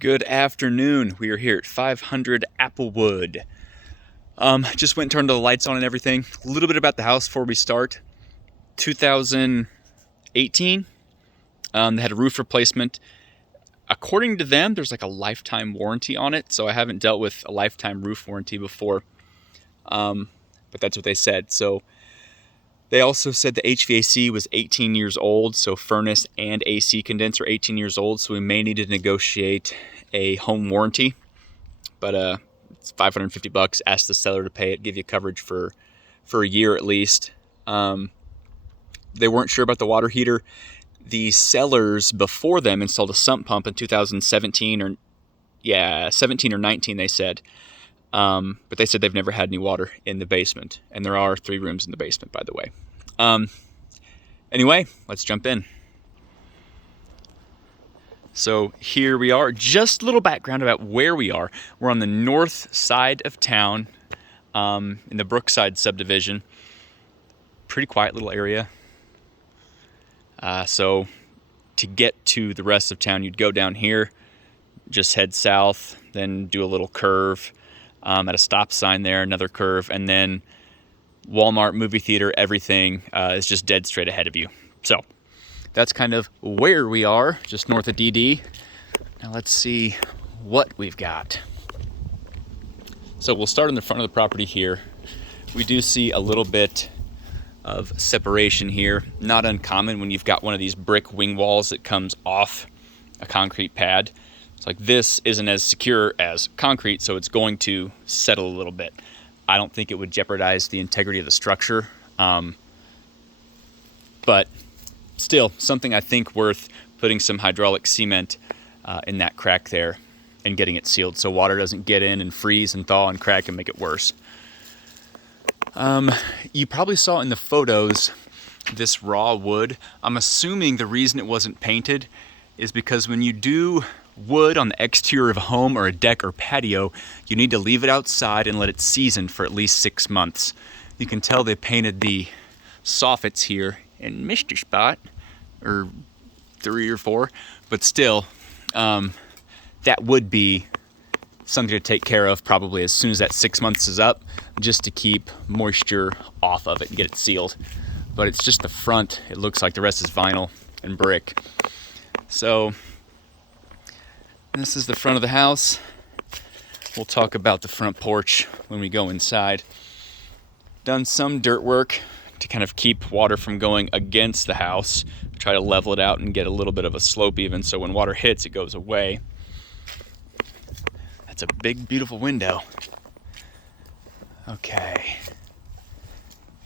Good afternoon. We are here at 500 Applewood. Just went and turned the lights on and everything. A little bit about the house before we start. 2018. They had a roof replacement. According to them, there's like a lifetime warranty on it, so I haven't dealt with a lifetime roof warranty before. But that's what they said. So they also said the HVAC was 18 years old, so furnace and AC condenser 18 years old, so we may need to negotiate a home warranty. But it's $550. Ask the seller to pay it, give you coverage for a year at least. They weren't sure about the water heater. The sellers before them installed a sump pump in 2017 or 19, they said. But they said they've never had any water in the basement. And there are 3 rooms in the basement, by the way. Anyway, let's jump in. So here we are. Just a little background about where we are. We're on the north side of town, in the Brookside subdivision. Pretty quiet little area. So to get to the rest of town, you'd go down here, just head south, then do a little curve at a stop sign there, another curve, and then Walmart, movie theater, everything is just dead straight ahead of you. So that's kind of where we are, just north of DD. Now let's see what we've got. So we'll start in the front of the property here. We do see a little bit of separation here. Not uncommon when you've got one of these brick wing walls that comes off a concrete pad. It's like this isn't as secure as concrete, so it's going to settle a little bit. I don't think it would jeopardize the integrity of the structure, but still something I think worth putting some hydraulic cement in that crack there and getting it sealed so water doesn't get in and freeze and thaw and crack and make it worse. You probably saw in the photos this raw wood. I'm assuming the reason it wasn't painted is because when you do wood on the exterior of a home or a deck or patio, you need to leave it outside and let it season for at least 6 months. You can tell they painted the soffits here in Mr. Spot, or 3 or 4, but still, that would be something to take care of probably as soon as that 6 months is up, just to keep moisture off of it and get it sealed. But it's just the front. It looks like the rest is vinyl and brick. So this is the front of the house. We'll talk about the front porch when we go inside. Done some dirt work to kind of keep water from going against the house. Try to level it out and get a little bit of a slope even, so when water hits, it goes away. That's a big, beautiful window. Okay.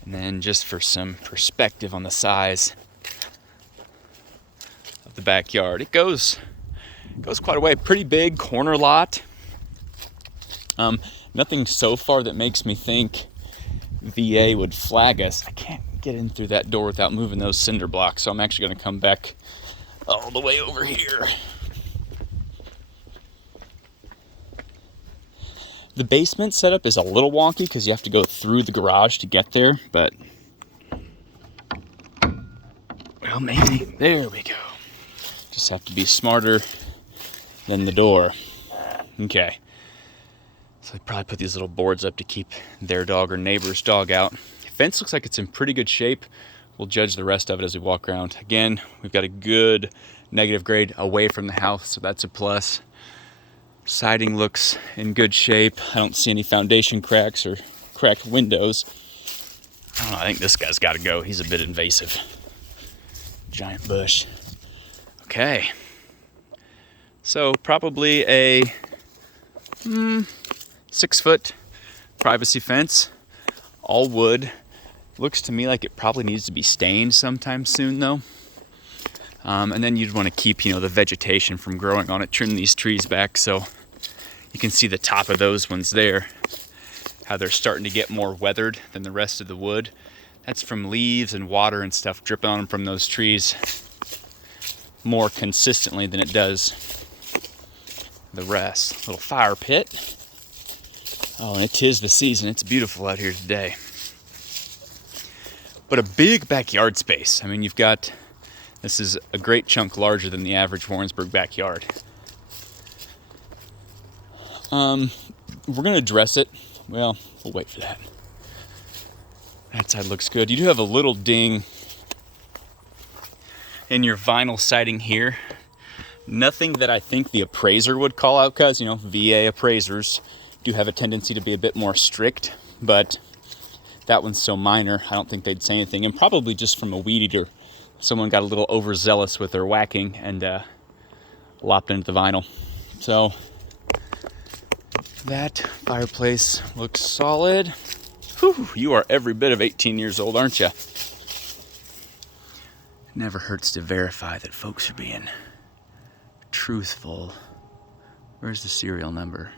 And then just for some perspective on the size of the backyard, it goes quite a way. Pretty big corner lot. Nothing so far that makes me think VA would flag us. I can't get in through that door without moving those cinder blocks, so I'm actually going to come back all the way over here. The basement setup is a little wonky because you have to go through the garage to get there, but well, maybe. There we go. Just have to be smarter than the door. Okay. So they probably put these little boards up to keep their dog or neighbor's dog out. Fence looks like it's in pretty good shape. We'll judge the rest of it as we walk around. Again, we've got a good negative grade away from the house, so that's a plus. Siding looks in good shape. I don't see any foundation cracks or cracked windows. I don't know, I think this guy's got to go. He's a bit invasive. Giant bush. Okay. So probably a 6-foot privacy fence, all wood. Looks to me like it probably needs to be stained sometime soon though. And then you'd want to keep, the vegetation from growing on it, trim these trees back so you can see the top of those ones there, how they're starting to get more weathered than the rest of the wood. That's from leaves and water and stuff dripping on them from those trees more consistently than it does the rest. Little fire pit. Oh, and it is the season. It's beautiful out here today. But a big backyard space. I mean, this is a great chunk larger than the average Warrensburg backyard. We're gonna dress it. Well, we'll wait for that. That side looks good. You do have a little ding in your vinyl siding here. Nothing that I think the appraiser would call out, because, you know, VA appraisers do have a tendency to be a bit more strict, but that one's so minor, I don't think they'd say anything. And probably just from a weed eater, someone got a little overzealous with their whacking and lopped into the vinyl. So that fireplace looks solid. Whew, you are every bit of 18 years old, aren't you? It never hurts to verify that folks are being truthful. Where's the serial number?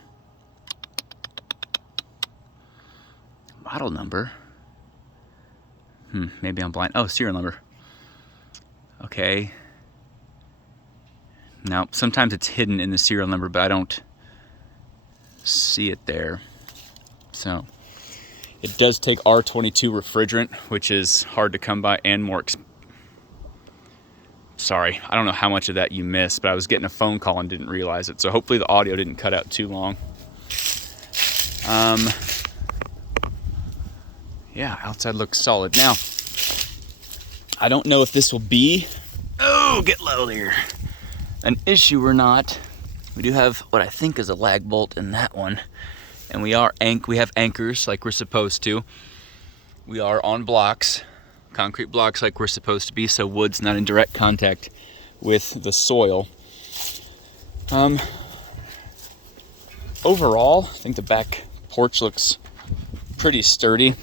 Model number? Maybe I'm blind. Oh, serial number. Okay. Now, sometimes it's hidden in the serial number, but I don't see it there. So, it does take R22 refrigerant, which is hard to come by and more Sorry, I don't know how much of that you missed, but I was getting a phone call and didn't realize it. So hopefully the audio didn't cut out too long. Yeah, outside looks solid. Now, I don't know if this will be, oh, get low there, an issue or not. We do have what I think is a lag bolt in that one. And we have anchors like we're supposed to. We are on blocks, concrete blocks like we're supposed to be, so wood's not in direct contact with the soil. Overall, I think the back porch looks pretty sturdy.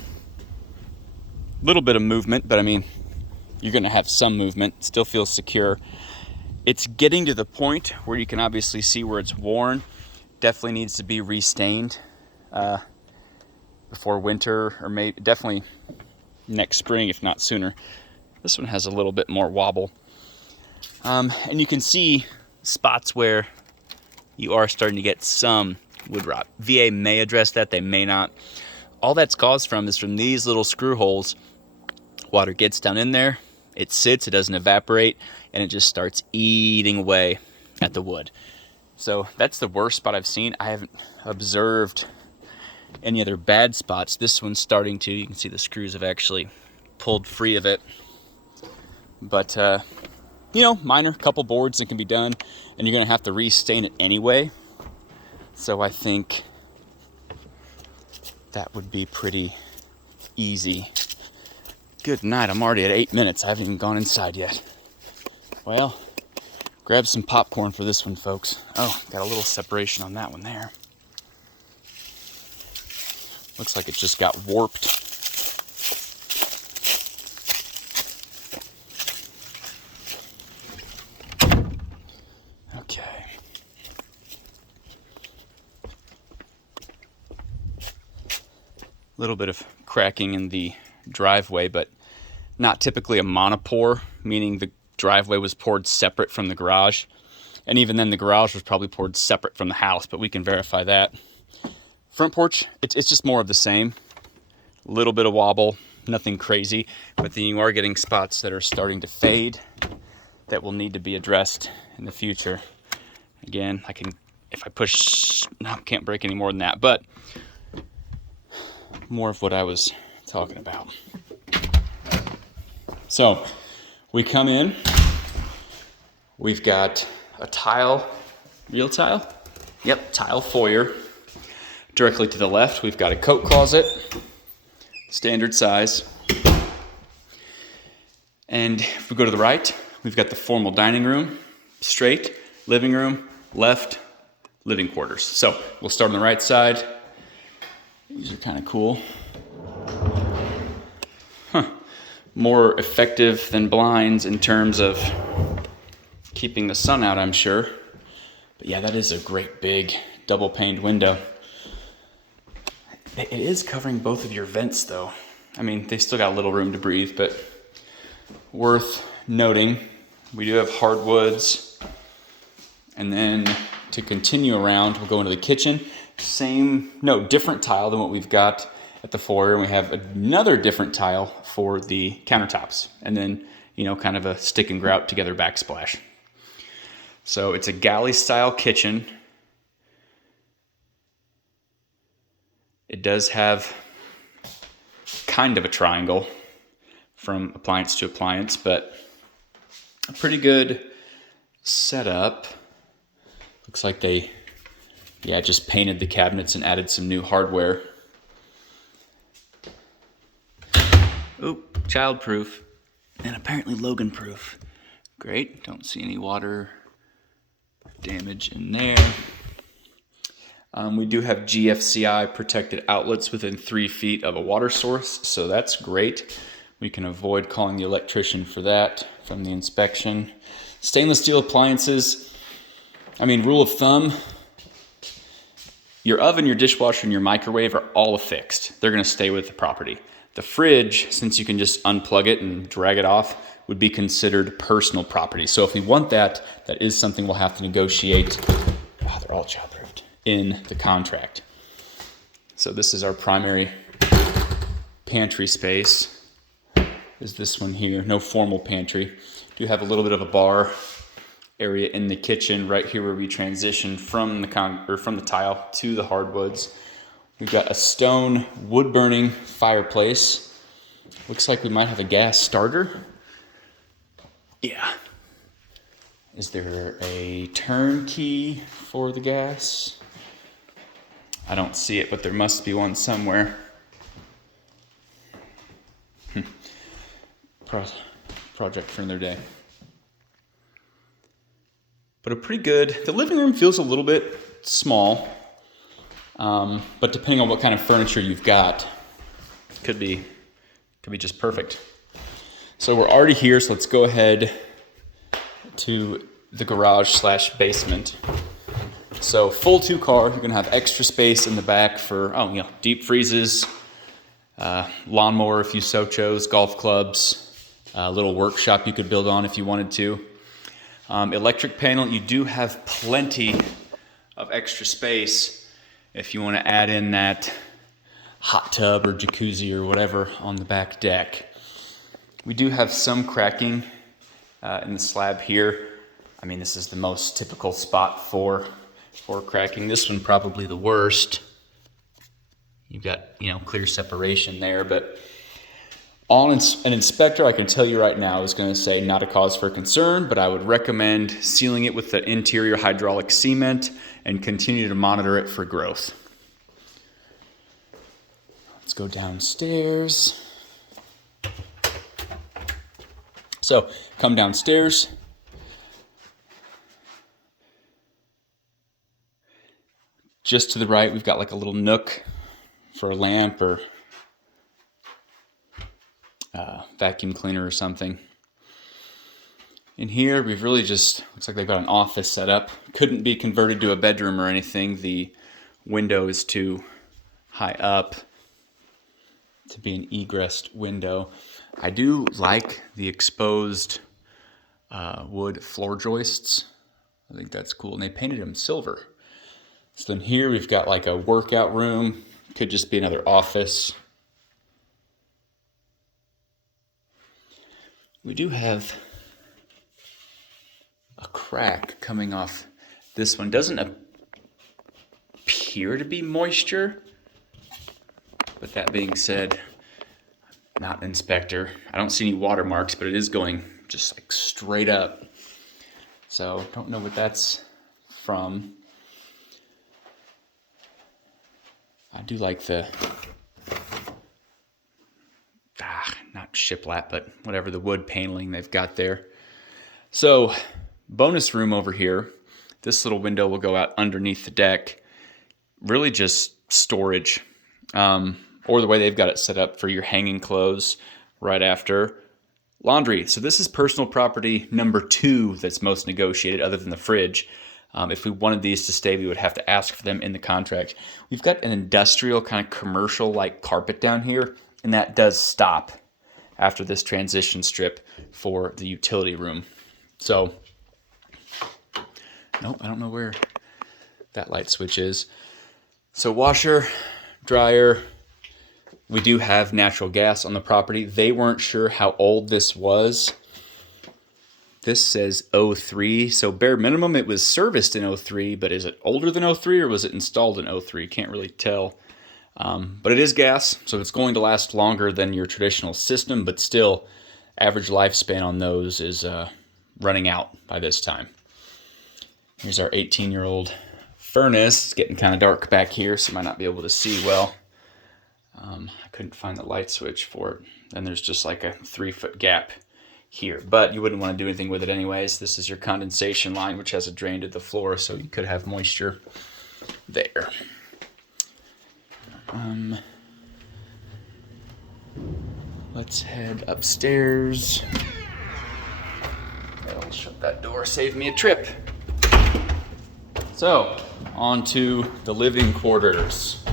Little bit of movement, but I mean, you're gonna have some movement. Still feels secure. It's getting to the point where you can obviously see where it's worn. Definitely needs to be restained before winter, or maybe definitely next spring, if not sooner. This one has a little bit more wobble. And you can see spots where you are starting to get some wood rot. VA may address that, they may not. All that's caused is from these little screw holes. Water gets down in there, it sits, it doesn't evaporate, and it just starts eating away at the wood. So that's the worst spot I've seen. I haven't observed any other bad spots. This one's starting to, you can see the screws have actually pulled free of it. But, you know, minor, couple boards that can be done, and you're gonna have to restain it anyway. So I think that would be pretty easy. Good night, I'm already at 8 minutes. I haven't even gone inside yet. Well, grab some popcorn for this one, folks. Oh, got a little separation on that one there. Looks like it just got warped. Okay. A little bit of cracking in the driveway, but not typically a monopore, meaning the driveway was poured separate from the garage. And even then the garage was probably poured separate from the house, but we can verify that. Front porch, it's just more of the same. A little bit of wobble, nothing crazy, but then you are getting spots that are starting to fade that will need to be addressed in the future. Again, if I push, no, can't break any more than that, but more of what I was talking about. So we come in, we've got a tile, real tile? Yep, tile foyer. Directly to the left, we've got a coat closet, standard size. And if we go to the right, we've got the formal dining room, straight, living room, left, living quarters. So we'll start on the right side. These are kind of cool. More effective than blinds in terms of keeping the sun out, I'm sure. But yeah, that is a great big double paned window. It is covering both of your vents though. I mean, they still got a little room to breathe, but worth noting, we do have hardwoods. And then to continue around, we'll go into the kitchen. Different tile than what we've got at the foyer. And we have another different tile for the countertops. And then, you know, kind of a stick and grout together backsplash. So it's a galley style kitchen. It does have kind of a triangle from appliance to appliance, but a pretty good setup. Looks like they, just painted the cabinets and added some new hardware. Oop, child-proof. And apparently Logan-proof. Great, don't see any water damage in there. We do have GFCI protected outlets within 3 feet of a water source, so that's great. We can avoid calling the electrician for that from the inspection. Stainless steel appliances, I mean, rule of thumb, your oven, your dishwasher, and your microwave are all affixed. They're gonna stay with the property. The fridge, since you can just unplug it and drag it off, would be considered personal property. So if we want that, that is something we'll have to negotiate. Oh, they're all child-proofed in the contract. So this is our primary pantry space, is this one here. No formal pantry. Do have a little bit of a bar area in the kitchen right here where we transition from the tile to the hardwoods. We've got a stone wood-burning fireplace. Looks like we might have a gas starter. Yeah. Is there a turn key for the gas? I don't see it, but there must be one somewhere. Project for another day. But a pretty good, the living room feels a little bit small, but depending on what kind of furniture you've got, could be just perfect. So we're already here, so let's go ahead to the garage / basement. So full 2-car, you're gonna have extra space in the back for, deep freezes, lawnmower if you so chose, golf clubs, a little workshop you could build on if you wanted to. Electric panel, you do have plenty of extra space if you want to add in that hot tub or jacuzzi or whatever on the back deck. We do have some cracking in the slab here. I mean, this is the most typical spot for cracking. This one probably the worst. You've got, clear separation there, but on an inspector, I can tell you right now, is going to say not a cause for concern, but I would recommend sealing it with the interior hydraulic cement and continue to monitor it for growth. Let's go downstairs. So come downstairs. Just to the right, we've got like a little nook for a lamp or vacuum cleaner or something. In here, we've really just, looks like they've got an office set up. Couldn't be converted to a bedroom or anything. The window is too high up to be an egressed window. I do like the exposed wood floor joists. I think that's cool. And they painted them silver. So then here we've got like a workout room. Could just be another office. We do have a crack coming off this one. Doesn't appear to be moisture, but that being said, I'm not an inspector. I don't see any watermarks, but it is going just like straight up. So don't know what that's from. I do like the not shiplap, but whatever, the wood paneling they've got there. So bonus room over here. This little window will go out underneath the deck. Really just storage, or the way they've got it set up for your hanging clothes right after laundry. So this is personal property number 2 that's most negotiated other than the fridge. If we wanted these to stay, we would have to ask for them in the contract. We've got an industrial kind of commercial like carpet down here, and that does stop after this transition strip for the utility room. So, nope, I don't know where that light switch is. So washer, dryer, we do have natural gas on the property. They weren't sure how old this was. This says 03, so bare minimum it was serviced in 03, but is it older than 03 or was it installed in 03? Can't really tell. But it is gas, so it's going to last longer than your traditional system, but still, average lifespan on those is running out by this time. Here's our 18-year-old furnace. It's getting kind of dark back here, so you might not be able to see well. I couldn't find the light switch for it. And there's just like a 3-foot gap here, but you wouldn't want to do anything with it anyways. This is your condensation line, which has a drain to the floor, so you could have moisture there. Let's head upstairs. I'll shut that door, save me a trip. So, on to the living quarters.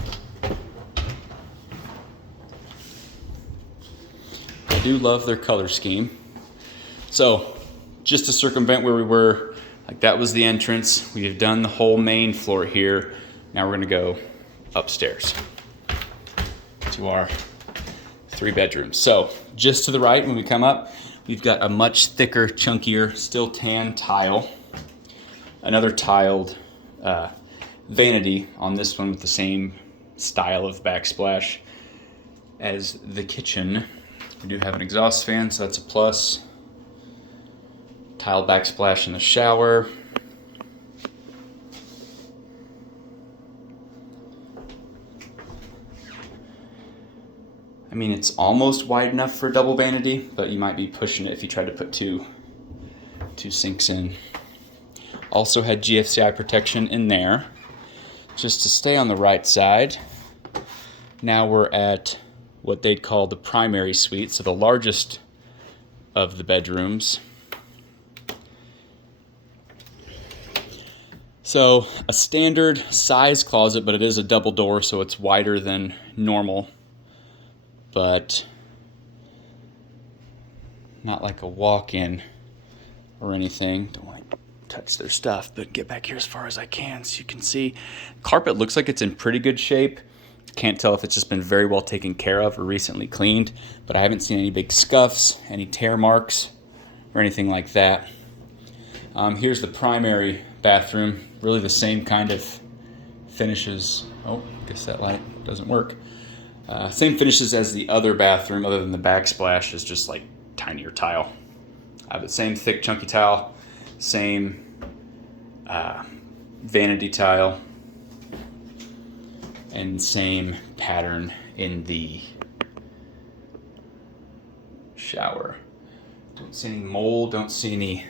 I do love their color scheme. So, just to circumvent where we were, like that was the entrance. We have done the whole main floor here. Now we're gonna go upstairs to our 3 bedrooms. So, just to the right when we come up, we've got a much thicker, chunkier, still tan tile. Another tiled vanity on this one with the same style of backsplash as the kitchen. We do have an exhaust fan, so that's a plus. Tile backsplash in the shower. I mean, it's almost wide enough for a double vanity, but you might be pushing it if you try to put two sinks in. Also had GFCI protection in there. Just to stay on the right side, now we're at what they'd call the primary suite, so the largest of the bedrooms. So a standard size closet, but it is a double door, so it's wider than normal, but not like a walk-in or anything. Don't want to touch their stuff, but get back here as far as I can so you can see. Carpet looks like it's in pretty good shape. Can't tell if it's just been very well taken care of or recently cleaned, but I haven't seen any big scuffs, any tear marks, or anything like that. Here's the primary bathroom. Really the same kind of finishes. Oh, guess that light doesn't work. Same finishes as the other bathroom, other than the backsplash is just like tinier tile. But same thick chunky tile, same vanity tile, and same pattern in the shower. Don't see any mold, don't see any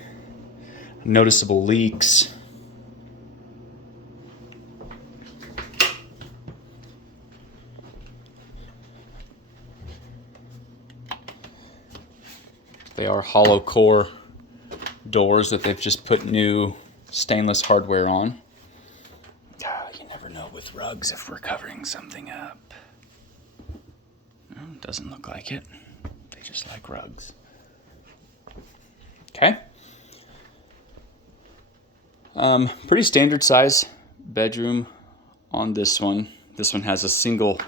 noticeable leaks. They are hollow core doors that they've just put new stainless hardware on. You never know with rugs if we're covering something up. No, doesn't look like it. They just like rugs. Okay. Pretty standard size bedroom on this one. This one has a single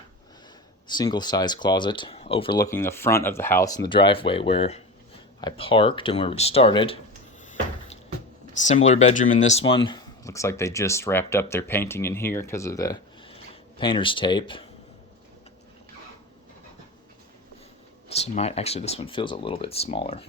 size closet overlooking the front of the house and the driveway where I parked and where we started. Similar bedroom in this one. Looks like they just wrapped up their painting in here because of the painter's tape. This one feels a little bit smaller.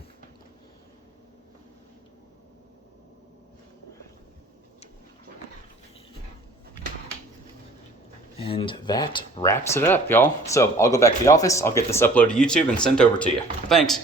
And that wraps it up, y'all. So I'll go back to the office, I'll get this uploaded to YouTube and sent over to you. Thanks.